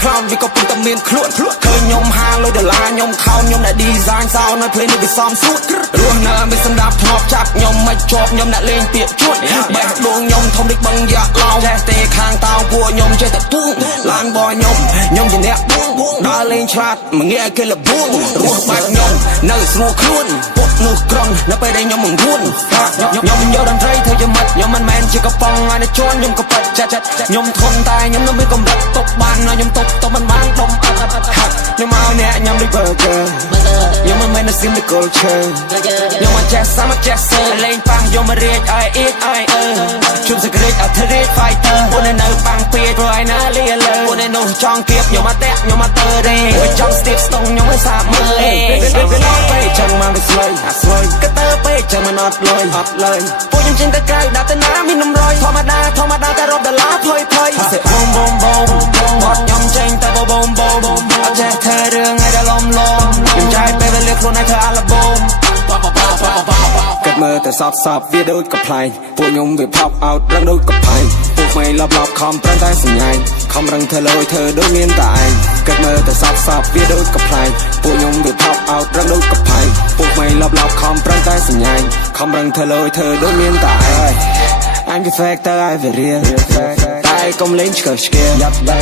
คลาวด์វាក៏ពុំតែមានខ្លួនឃើញខ្ញុំហាលុយដុល្លារខ្ញុំខោខ្ញុំដែល design សោនៅភ្លេងនេះវាសំសួតរស់នៅមានសម្ដាប់ធ្នាប់ចាប់ខ្ញុំមិនជាប់ខ្ញុំអ្នកលេងពាក្យជួតបេះដូងខ្ញុំធំដូចបឹងយ៉ាក់ឡោចេះទេខាងតោពួកខ្ញុំចេះតែទួងឡានបយខ្ញុំជាអ្នកបួងដើរលេងឆ្លាតមិនងាយឲ្យគេលបួងរស់បែបខ្ញុំនៅស្រួលខ្លួនពុកនោះក្រំនៅពេលដែលខ្ញុំមិនរួនខ្ញុំយកតន្ត្រីធ្វើជាមិត្តខ្ញុំមិនមែនជាកំប៉ុងឲ្យតែជន់ខ្ញុំក៏ប៉ិតចិត្តខ្ញុំធន់តែខ្ញុំនៅមានកម្រិតទុកបានខ្ញុំទុកទៅមិនបានដុំអត់ខ្ញុំមកអ្នកខ្ញុំដូច burger ខ្ញុំមិនមែននៅ sim ដូច culture ខ្ញុំមកចេះសាមចេះសើលេងប៉ះខ្ញុំមករៀកឲ្យអ៊ីតឲ្យជុំសក្តិអធិរិទ្ធ fighter ពួកនៅបាំងពីព្រោះឯណាលីលើពួកនោះចង់គៀបខ្ញុំមកតាក់ខ្ញុំមកទៅរេចង់ step ស្ទង់ខ្ញុំឲ្យសាបមើលពេលឡោពេកចឹងមកវាស្លុយក៏ទៅពេកចឹងមិនអត់លុយពួកខ្ញុំចេញទៅក្រៅដាក់ទៅណាមានតម្រុយធម្មតាតែរត់ដុល្លារភ័យសេបូមបាត់ខ្ញុំចេញតែបូមអត់ចេះធ្វើរឿងឲ្យដល់លំខ្ញុំចាយពេលវេលាខ្លួនឯងធ្វើអាល់បូមគិតមើលតែសពវាដូចកំ pl ែងពួកខ្ញុំវា pop out រឹងដូចកំ pl ែងពួកមិនលបខំប្រឹងតែសញ្ញាខំរឹងធ្វើលុយធ្វើដូចមានតែឯងគិតមើលតែសពវាដូចកំ pl ែងពួកខ្ញុំវា pop out រឹងដូចកំ pl ែងពួកមិនលបខំប្រឹងតែសញ្ញាខំរឹងធ្វើលុយធ្វើដូចមានតែឯង I'm the factor I be real តែកុំលេងឆ្កឹះឆ្កែមកដ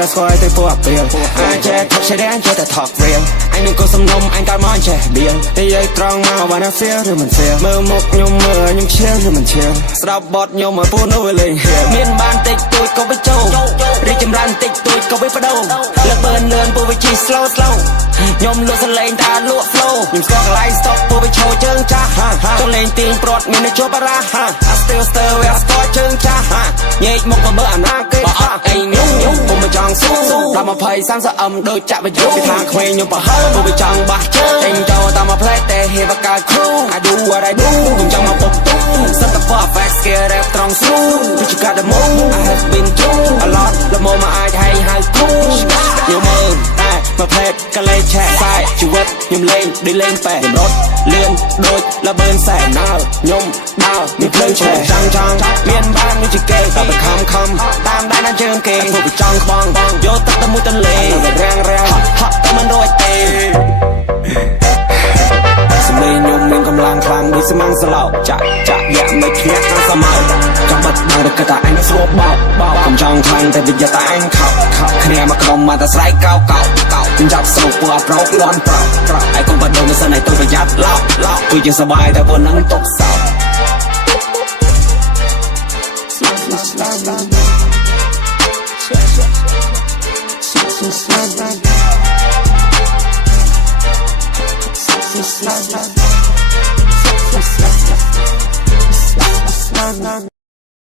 ល់ស្គាល់ទៅពួកអពេលអាចចេះថកឆេះចេះតែថក real អញនឹងក៏សំណុំអញកើតមកចេះបៀលតែយាយត្រង់មកបាន feel ឬមិន feel មើលមុខខ្ញុំមើលខ្ញុំឈៀលឬមិនឈៀលស្ដាប់បទខ្ញុំមកពួកនោះលេងមានបានតិចតួចក៏វាចូលរីចម្រើនតិចតួចក៏វាបដូរលើកបឺនលឿនពួកវាជី slow ខ្ញុំលក់សលេងតែលក់ flow ខ្ញុំស្គាល់កន្លែង stop ពួកវាឈរជើងចាស់ចង់លេងទៀងប្រត់មានតែជាប់បារ៉ា I still stir វាស្គាល់ជើងចាស់ញែកមកក៏មើលអាណាគេបើអត់អីខ្ញុំពុំមកចង់ស៊ូដល់20 30 M ដូចចាក់បញ្យល់ពីខាងក្មេងខ្ញុំប្រហើពួកវាចង់បះជើងចេញចូលតាមមកផ្លែតែហេបកើត crew I do what I do ខ្ញុំចង់មកពុកទុំសិតតែ perfect scare rap ត្រង់ស្រួលវាជាកាត់ដមុំ I have been through a lot លមមកអាចហៅគ្រូខ្ញុំមើលតែមកផ្លែកលេឆែខ្សែជីវិតខ្ញុំលេងដូចលេងប៉ែខ្ញុំរត់លឿនដូចលបឿនសែនណាខ្ញុំដើរមានភ្លើងឆែចង់មានបានមួយជាគេតែខំតាមដែរណាជើងគេពួកវាចង់ក្បងយកទឹកទៅមួយទន្លេរាំងហក់តែមិនរួចទេសម្លេងខ្ញុំមានកម្លាំងខ្លាំងដូចស្មាំងស្លោកចាក់យ៉ាក់មិនភ្ញាក់ដល់សម័យចង់បាត់ដល់តែតែអញស្រួលបោកខ្ញុំចង់ខ្លាំងតែវិញ្ញាតែអញខោគ្នាមកក្រុមមកតែស្រែកកោខ្ញុំចាប់ស្រូបពួកអប្រោកលន់ប្រោឯកុំបដូរមិនសិនឲ្យទៅប្រយ័ត្នឡោគឺជាសបាយតែពួកនឹងຕົកសោSlap.